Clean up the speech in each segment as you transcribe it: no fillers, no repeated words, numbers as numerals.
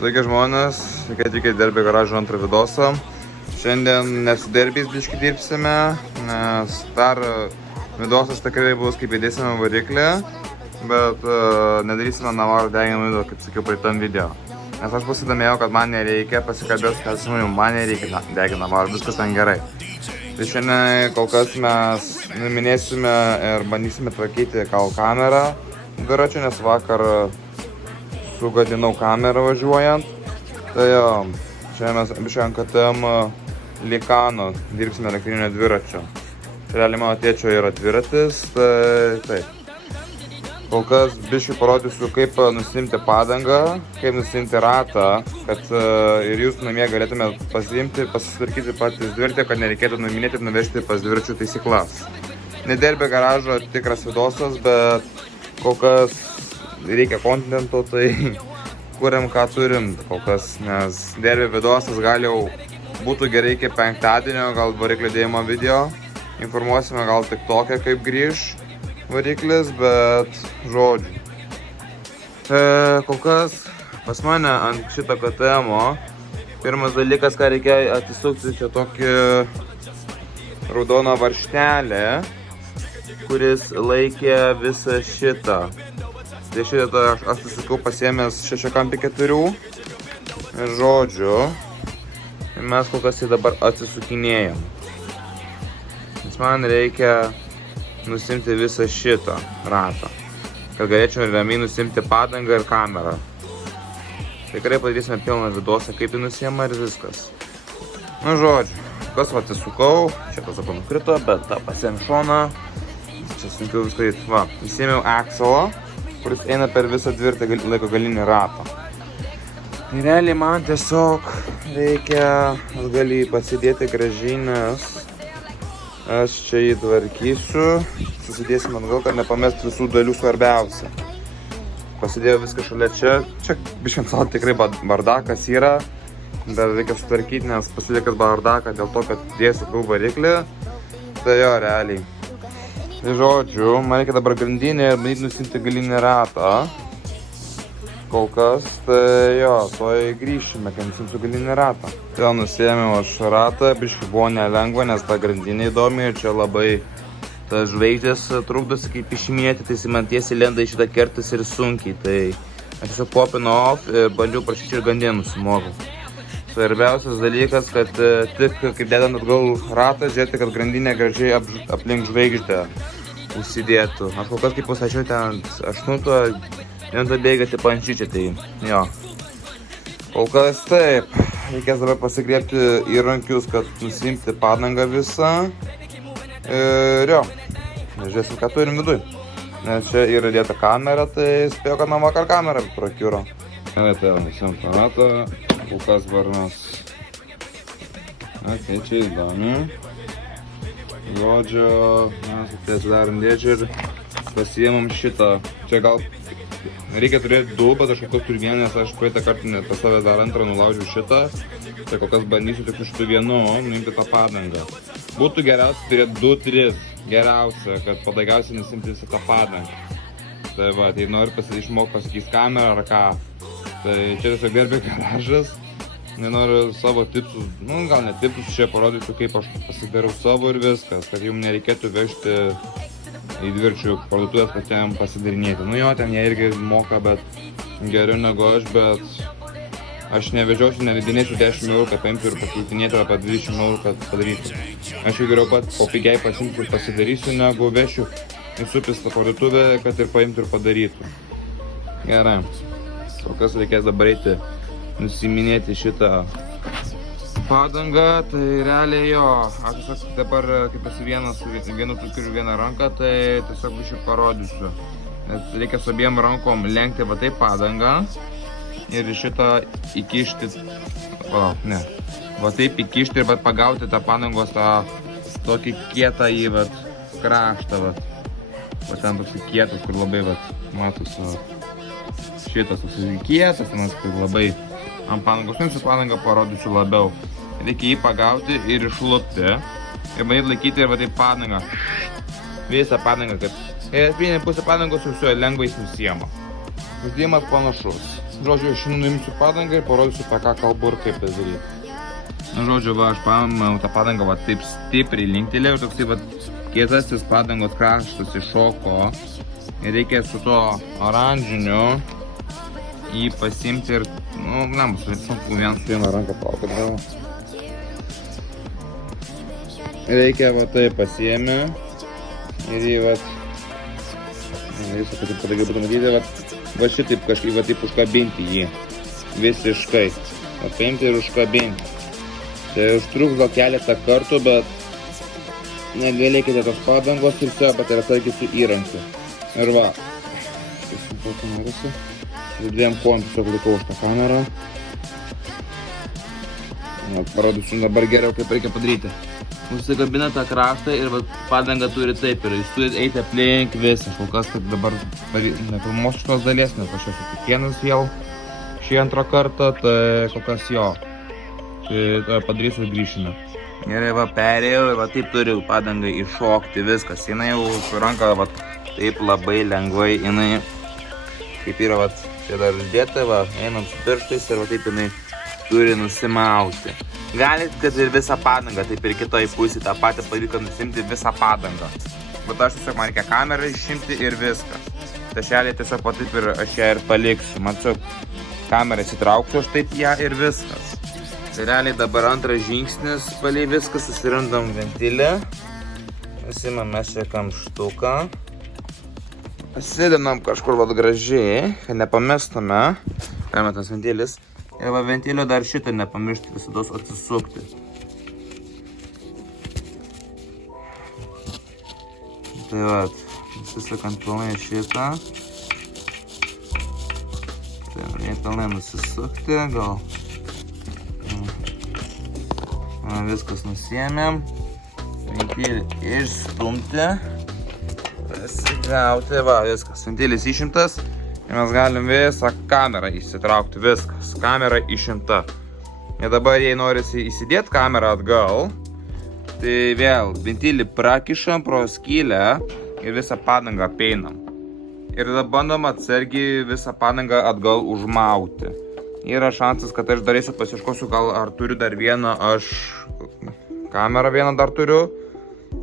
Sveiki žmonės, sveiki atvykę į Derbio garažo antrą vidosą. Šiandien nesu derbiais biškį dirbsime, nes dar vidosas tikrai bus, kaip įdėsime variklį, bet nedarysime Navaro deginimo video, kaip sakiau praeitam video. Nes aš pasidomėjau, kad man nereikia, pasikalbės, kad man nereikia deginti Navaro, viskas ten gerai. Tai šiandien kol kas mes numinėsime ir bandysime tvarkyti kamerą dviračio, nes vakar sugadinau kamerą važiuojant. Tai jo, čia mes biškai ant KTM Likano dirbsime elektrinio dviračio. Realiai mano tėčio yra dviratis, tai taip. Kol kas biškai parodysiu, kaip nusimti padangą, kaip nusimti ratą, kad ir jūs namie galėtume pasiimti, pasitvarkyti patys dviratį, kad nereikėtų numinėti ir nuvežti pas dviračių taisyklas. Ne Derbio garažo tikras vidosas, bet kol kas reikia kontento, tai kuriam ką turim kol kas, nes Derbio vidosas gal jau būtų gerai iki penktadienio, gal variklio dėjimo video. Informuosime gal tik tokią, kaip grįž variklis, bet žodžiu. Kol kas pas mane ant šito KTM-o pirmas dalykas, ką reikia atsisukti, čia tokį raudoną varžtelį, kuris laikė visą šitą. Tai šitą aš atsisukau pasiėmęs 6x4 ir žodžiu. Ir mes kol kas jį dabar atsisukinėjom. Nes man reikia nusimti visą šitą ratą, kad galėčiau ramiai nusimti padangą ir kamerą. Tikrai padarysime pilną vidosą, kaip tai nusiema ir viskas. Nu žodžiu, kas atsisukau, čia tas apie nukrito, bet tą pasiėmė šoną. Čia sunkiau viską įt. Va, įsėmiau akselą, kuris eina per visą dviratį laiko galinį ratą. Ir realiai man tiesiog reikia atgal pasidėti gražiai, nes aš čia jį tvarkysiu, susidėsim atgal, kad nepamest visų dalių svarbiausia. Pasidėjau viską šalia čia, čia biškint savo tikrai bardakas yra, dar reikia sutvarkyti, nes pasidėkęs bardaką dėl to, kad dėsiu daug variklį, tai jo, realiai. Tai žodžiu, man reikia dabar grandinę ir bandyti nusimti galinį ratą, kol kas, tai jo, toj grįšime, kai nusimsiu galinį ratą. Tai nusėmiau aš ratą, biškai buvo nelengva, nes ta grandinė įdomi ir čia labai tas žvaigždės trukdosi kaip išmėti, tai man tiesiai lenda į šitą kertas ir sunkiai, tai aš tiesiog popinu off ir bandžiau prašyti ir grandinę nusimovau. Svarbiausias dalykas, kad tik kaip dedant atgal ratą, žiūrėti, kad grandinė gražiai aplink žvaigždę užsidėtų. Aš kol kas kaip pasačiau ten 8, vien to bėga tipo ančičia, tai jo. Kol kas taip, reikės dabar pasigriebti įrankius, kad nusimti padangą visą. Ir jo, žiūrėsim, ką turim viduj. Nes čia yra dėta kamera, tai spėjau, kad man vakar kamera prakiuro. Tai nusim aparatą, kol kas varnas. Ok, čia įdomi. Žodžio, mes atsidarom dėdžią ir pasiėmam šitą. Čia gal reikia turėti du, bet aš kol kas turiu vieną, nes aš praeitą kartą net pas save dar antrą nulaužiu šitą. Tai kol kas bandysiu tik iš tų vienu nuimti tą padangą. Būtų geriausia turėti 2-3, geriausia, kad padagiausiai nusimti visą tą padangą. Tai va, tai noriu išmokti pasakys kamerą ar ką. Tai čia tiesiog Derbio garažas. Nenoriu savo tipsus, nu gal ne tipsus, čia parodysiu, kaip aš pasidarau savo ir viskas, kad jums nereikėtų vežti į dviračių parduotuvės patiem pasidarinėti. Nu jo, ten jie irgi moka, bet geriau negu aš, bet aš nevežiosiu, nevedinėsiu 10 eurų, kad paimsiu ir pakeitinėti arba 20 eurų, kad padarysiu. Aš jau geriau pat po pigiai pasimsiu ir pasidarysiu, negu vešiu į supistą parduotuvę, kad ir paimtų ir padarytų. Gerai. Kol kas reikės dabar eiti nusiminėti šitą padangą, tai realiai jo, aš tiesiog dabar kaip esi vienu turiu vieną ranką, tai tiesiog biškai parodysiu. Nes reikia su abiem rankom lenkti va taip padangą ir šitą įkišti, va taip įkišti ir pagauti tą padangos tą tokį kietą į kraštą, va ten toks kietas, kur labai matosi šitas toks kietas, nes kur labai ant padangos, nuimsiu padangą, parodysiu labiau. Reikia jį pagauti ir išlupti ir bandyti laikyti ir va taip padangą, visą padangą, kad vieną pusę padangos jau lengvai nusiema. Uždėjimas panašus. Žodžiu, šiandien nuimsiu padangą ir parodysiu, apie ką kalbu ir kaip tai daryti. Na, žodžiu, va, aš paėmiau tą padangą va, taip stipriai linktelėjau, toksai va, kietasis padangos kraštas iššoko. Ir reikia su to oranžiniu jį pasimti ir, nu, nebus, sunku su viena ranka plaukti gal. Reikia va tai pasiėmė ir jį va, visą taip padagiau būtų matyti, va šitaip kažkaip va taip užkabinti jį visiškai. Va paimti ir užkabinti. Tai užtruks gal keletą kartų, bet negalėkite tos padangos ir čia, bet yra taikysiu įrankiu. Ir va. Ir dviem kojom tiesiog likau už tą kamerą. Parodysiu dabar geriau, kaip reikia padaryti. Užsikabina tą kraštą ir padanga turi taip ir jūs turite eiti aplink visą. Kol kas, kad dabar nefilmuosiu šitos dalies, nes aš esu kiekvienas vėl šį antrą kartą, tai kol kas jo. Tai padarysiu ir grįšime. Gerai, va perėjau ir va taip turi padangai iššokti viskas. Jinai jau su ranka va taip labai lengvai, jinai kaip yra va čia dar uždėta, va einam su pirštais ir va taip jinai turi nusimauti. Galit, kad ir visą padangą, taip ir kitoj pusėje tą patį pavyko nusimti visą padangą. Bet aš tiesiog man reikia kamerą išimti ir viską. Tašelį tiesiog va taip ir aš ją ir paliksiu. Man tiesiog kamerą įsitrauksiu, aš taip ją ir viskas. Tai realiai dabar antras žingsnis, palei viską susirandam ventilę. Pasimam mes čia kamštuką. Pasidinam kažkur vat gražiai, kad nepamestume. Paėmė tas ventilis. Ir va ventilio dar šitą nepamiršti visados atsisukti. Tai vat, nusisukant pilnai šitą. Tai reikia pilnai nusisukti, gal. Viskas nusiėmėm, ventilį išstumti, pasigauti, va viskas, ventilis išimtas ir mes galim visą kamerą įsitraukti, viskas, kamera išimta. Ir dabar jei norisi įsidėti kamerą atgal, tai vėl ventilį prakišam pro skylę ir visą padangą apeinam. Ir tada bandom atsargiai visą padangą atgal užmauti. Yra šansas, kad aš darysiu, pasiškosiu, gal ar turiu dar vieną, aš kamerą vieną dar turiu.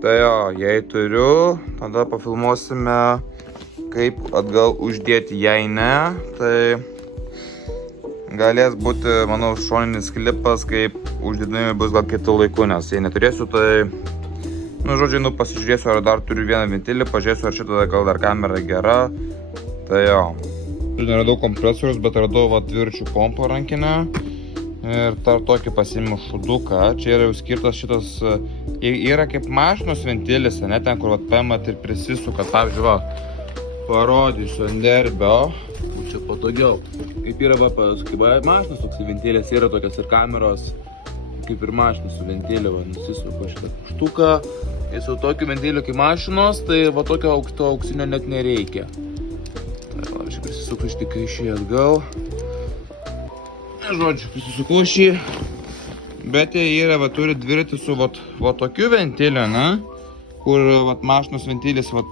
Tai jo, jei turiu, tada pafilmuosime, kaip atgal uždėti, jei ne, tai galės būti, manau, šoninis klipas, kaip uždėdami bus gal kitų laikų, nes jei neturėsiu, tai, nu, žodžiai, nu, pasižiūrėsiu, ar dar turiu vieną ventilį, pažiūrėsiu, ar šitą gal dar kamera gera, tai jo. Neradau kompresorius, bet radau va dviračių pompą rankinę ir dar tokį pasiėmiau šuduką. Čia yra jau skirtas šitas, yra kaip mašinos ventilis, ne ten, kur va paimat ir prisisukat. Pavyzdžiui, va, parodysiu ant derbio, čia patogiau. Kaip yra va, kaip mašinos toks ventilis, yra tokios ir kameros, kaip ir mašinos su ventiliu, va, nusisuka šitą štuką. Ir su tokiu ventiliu kaip mašinos, tai va tokio auksinio net nereikia. Aš prisisuku šį atgal. Žodžiu, prisisuku šį. Bet jie yra, va, turi dviratį su va tokiu ventiliu, ne? Kur va mašinos ventilis va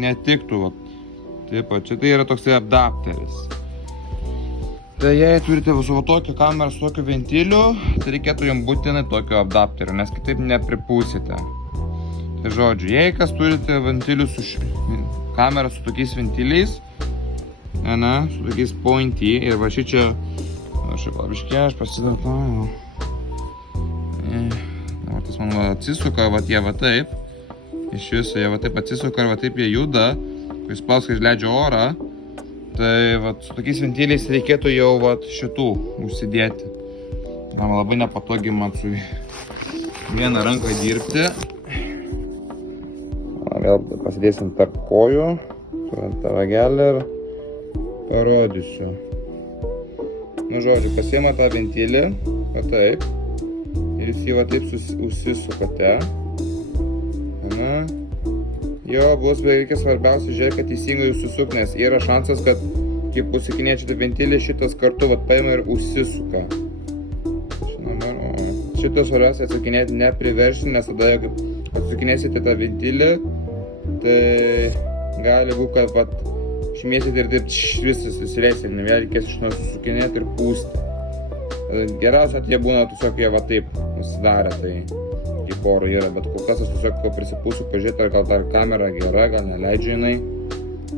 netiktų, va. Taip pat, čia tai yra toksai adapteris. Tai jei turite su va tokiu kamerą, su tokiu ventiliu, tai reikėtų jums būtinai tokio adapterio, nes kitaip nepripūsite. Tai žodžiu, jei kas turite ventilių su kamerą su tokiais ventiliais, su tokiais pointy ir va šičia, aš gal biškė, aš pasidatu, tas man va atsisuka, va jie va taip, iš viso jie va taip atsisuka ir va taip jie juda, kai spaus, kai išleidžia orą, tai va su tokiais ventiliais reikėtų jau va šitų užsidėti. Man labai nepatogi man su vieną ranką dirbti. Vėl pasidėsim tarp kojų, turint tą vagelį ir parodysiu. Nu, žodžiu, pasiima tą ventilį, va taip, ir jūs jį va taip užsisukate. Jo, bus reikia svarbiausia žiūrėti, kad teisingai jūs susuk, nes yra šansas, kad kaip užsikinėčiate ventilį, šitas kartu va paima ir užsisuka. Šitas svarbiausia atsakinėti nepriveršti, nes tada, kaip atsakinėsite tą ventilį, tai gali būti, kad išmėsit ir taip visas įsileisit, vėl reikės iš naujo susukinėti ir pūsti. Geriausia atveju būna tiesiog jie va taip nusidarę, tai kaip oro yra, bet kol kas aš tiesiog prisipūsiu, pažiūrėti, ar gal dar kamera gera, gal neleidžia jinai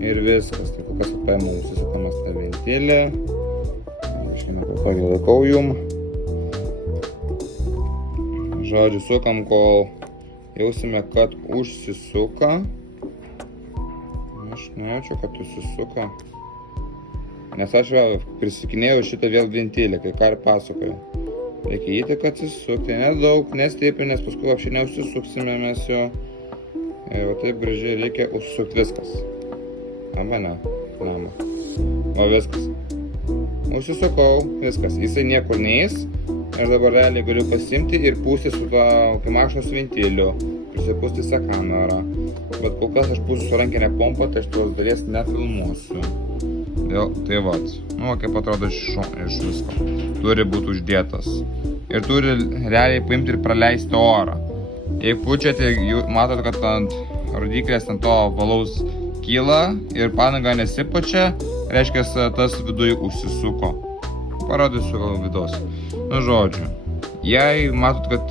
ir viskas. Tai kol kas paėmau susisukamas tą ventilį. Iškime, patogiai laikau jum. Žodžiu, sukam, kol jausime, kad užsisuka. Aš nejaučiu, kad užsisuka. Nes aš vėl prisikinėjau šitą vėl ventilę, kai ką ir pasakoju. Reikia įtaka atsisukti, nedaug, nestipriai, nes paskui apšiai neužsisuksime mes jo. Ir va taip gražiai reikia užsisukti viskas. Arba ne, va viskas. Užsisukau, viskas, jisai niekur neis. Aš dabar realiai galiu pasimti ir pūsti su to mašos ventiliu. Prisipūsti visą kamerą. Bet kol kas aš pūsiu su rankinė pompa, tai aš tos dalies nefilmuosiu. Tai vat, kaip atrodo iš visko. Turi būti uždėtas. Ir turi realiai paimti ir praleisti orą. Jei pučiate, matot, kad ant rodyklės ant to valaus kyla ir padanga nesipučia, reiškia, tas viduje užsisuko. Parodysiu gal vidos. Žodžiu, jei matot, kad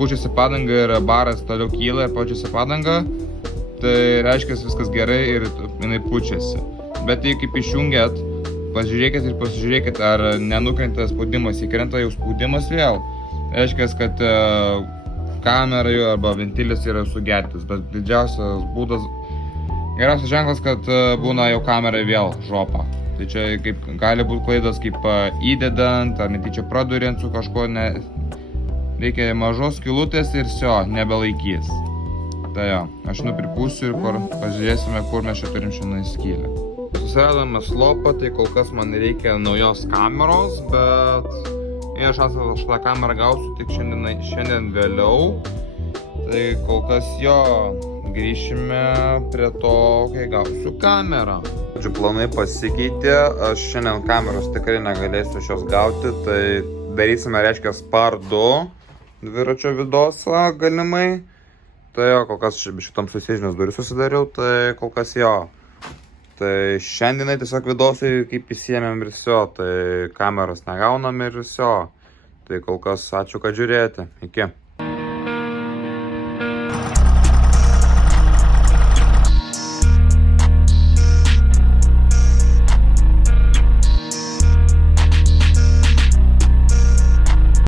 pučiasi padanga ir baras toliau kyla ir pučiasi padanga, tai reiškia, viskas gerai ir jinai pučiasi. Bet jei kaip išjungiat, pasižiūrėkit, ar nenukrenta spaudimas, jei krenta jau spaudimas vėl. Reiškia, kad kamera arba ventilis yra sugedęs, bet didžiausias būdas, geriausias ženklas, kad būna jau kamera vėl žopa. Tai čia kaip, gali būti klaidos kaip įdedant, ar netyčia praduriant su kažko, reikia mažos skylutės ir nebelaikys. Tai jo, aš pripūsiu ir pažiūrėsime, kur mes čia turim šiandien skylę. Susiradome slopą, tai kol kas man reikia naujos kameros, bet jei aš šitą kamerą gausiu tik šiandien vėliau, tai kol kas grįšime prie to, kai gausiu kamerą. Planai pasikeitė, aš šiandien kameros tikrai negalėsiu šios gauti, tai darysime, reiškia, Spar 2 dviračio vidosą galimai. Tai kol kas šitam susėžinės duris susidariau, tai kol kas Tai šiandienai tiesiog vidosai kaip įsiėmėm ir tai kameros negaunam ir Tai kol kas ačiū, kad žiūrėjote. Iki.